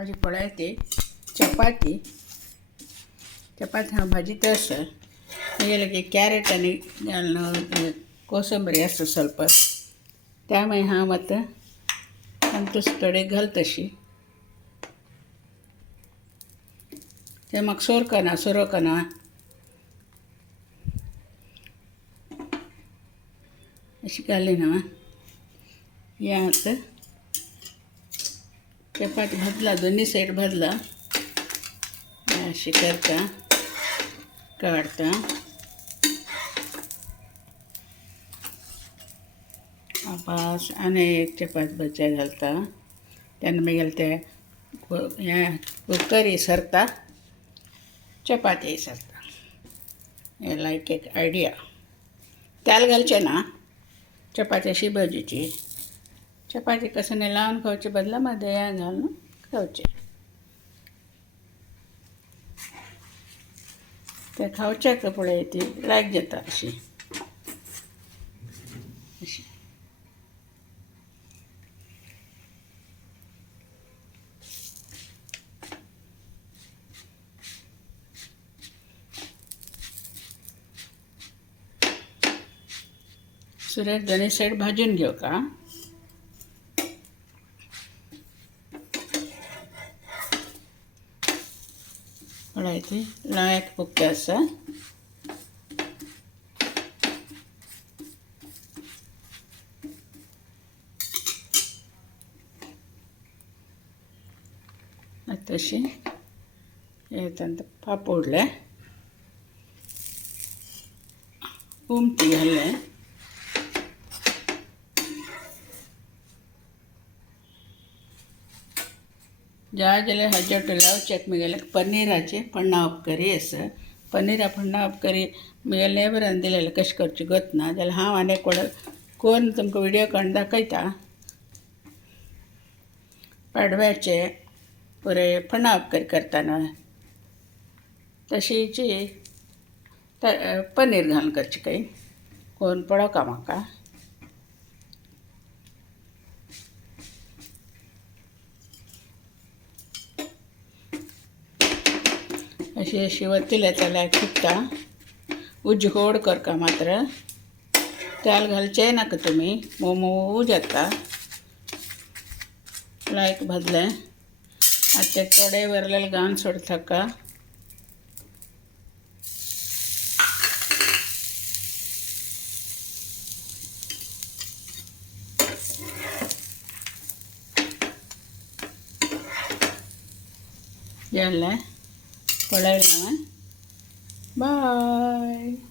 आज पळायते चपाती ಹಾಂ भाजी ತರ್ಸ ಇದಕ್ಕೆ ಕ್ಯಾರೆಟ್ आणि कोसंबरी असं ಸ್ವಲ್ಪ त्यामुळे हां ಮತ್ತು अंतूस थोडे घाल तशी ते मग सोरकना अशी घाली ना या आता चपाती भाजला दोन्ही साईड भाजला अशी करता काढता वापस अनेक चपाती भज्या घालता त्यांना मी घालते या कुकरी सरता चपाती सरता याला एक आयडिया त्याला घालचे ना चपाती अशी भाजीची चपाती कसं नाही लावून खावचे बदलामध्ये या घालून खावचे ते खावच्या कपडे ती लाग जाता अशी अशी सुरेख दोन्ही साईड भाजून घेऊ का पळायचे लायक फुकते असं तशी येतात पापडले उमटी घालले ज्या जाल्यार हाजे लावचेक मुगेले पनीराचे फण्णावप करी असं पनीरा फण्णावप करी मुगेले नेबरान दिलेले कशें करचें गोतना जाल्यार हांव आनीक कोण तुमकां व्हिडियो काडून दाखयता पाडव्याचे पुरे फण्णावप करी करतना तशीची पनीर घालून करचें काही कोण पळो का म्हाका अशी वतले जाल्यार फुगता उजगोड करका मात्र तेल घालचें नाका तुमी मोव जाता लायक भाजलें आतां ते थोडे वरलेले घालून सोडता का जालें पळयलें बाय